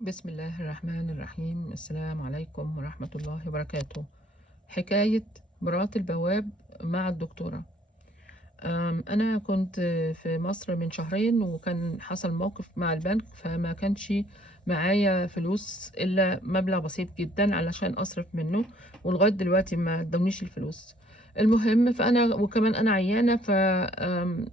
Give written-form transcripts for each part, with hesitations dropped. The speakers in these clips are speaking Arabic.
بسم الله الرحمن الرحيم. السلام عليكم ورحمة الله وبركاته. حكاية مرات البواب مع الدكتورة. أنا كنت في مصر من شهرين، وكان حصل موقف مع البنك، فما كانش معايا فلوس إلا مبلغ بسيط جدا علشان أصرف منه، ولغاية دلوقتي ما ادونيش الفلوس. المهم، فأنا وكمان أنا عيانة،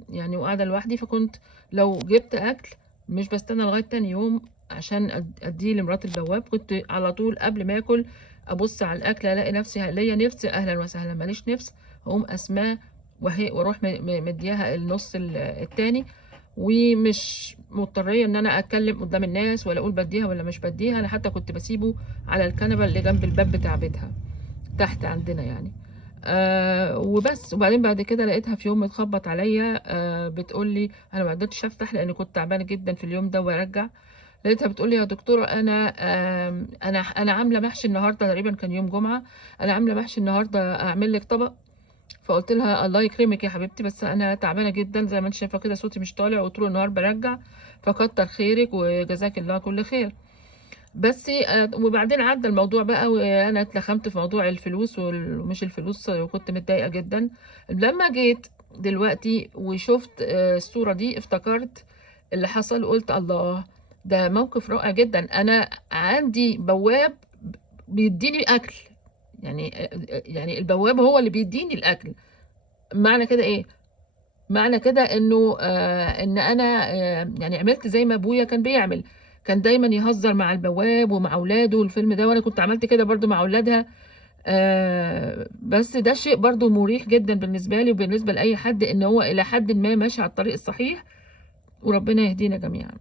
يعني وقاعدة لوحدي، فكنت لو جبت أكل مش بستنى لغاية تاني يوم عشان أديه لمرات البواب. كنت على طول قبل ما آكل أبص على الأكل، ألاقي نفسي ليا نفس أهلا وسهلا، ماليش نفس أقوم أسماه واروح مدياها النص التاني، ومش مضطريه ان انا اتكلم قدام الناس ولا اقول بديها ولا مش بديها. انا حتى كنت بسيبه على الكنبه اللي جنب الباب بتاع بيتها تحت عندنا يعني. وبس. وبعدين بعد كده لقيتها في يوم بتخبط عليا، بتقول لي انا ما قدرتش افتح لان كنت تعبانه جدا في اليوم ده وارجع. لقيتها بتقول لي يا دكتوره، انا عامله محشي النهارده، تقريبا كان يوم جمعه. انا عامله محشي النهارده، اعمل لك طبق؟ فقلت لها الله يكرمك يا حبيبتي، بس انا تعبانه جدا زي ما انت شايفه كده، صوتي مش طالع وطول النهار برجع، فكتر خيرك وجزاك الله كل خير. بس وبعدين عدى الموضوع بقى، وانا اتلخمت في موضوع الفلوس ومش الفلوس، وكنت متضايقه جدا. لما جيت دلوقتي وشفت الصوره دي، افتكرت اللي حصل وقلت الله، ده موقف رائع جدا. انا عندي بواب بيديني اكل، يعني البواب هو اللي بيديني الاكل. معنى كده ايه؟ معنى كده انه ان انا يعني عملت زي ما ابويا كان بيعمل. كان دايما يهزر مع البواب ومع اولاده الفيلم ده، وانا كنت عملت كده برضو مع اولادها. بس ده شيء برضو مريح جدا بالنسبة لي وبالنسبة لأي حد، ان هو الى حد ما ماشي على الطريق الصحيح، وربنا يهدينا جميعا.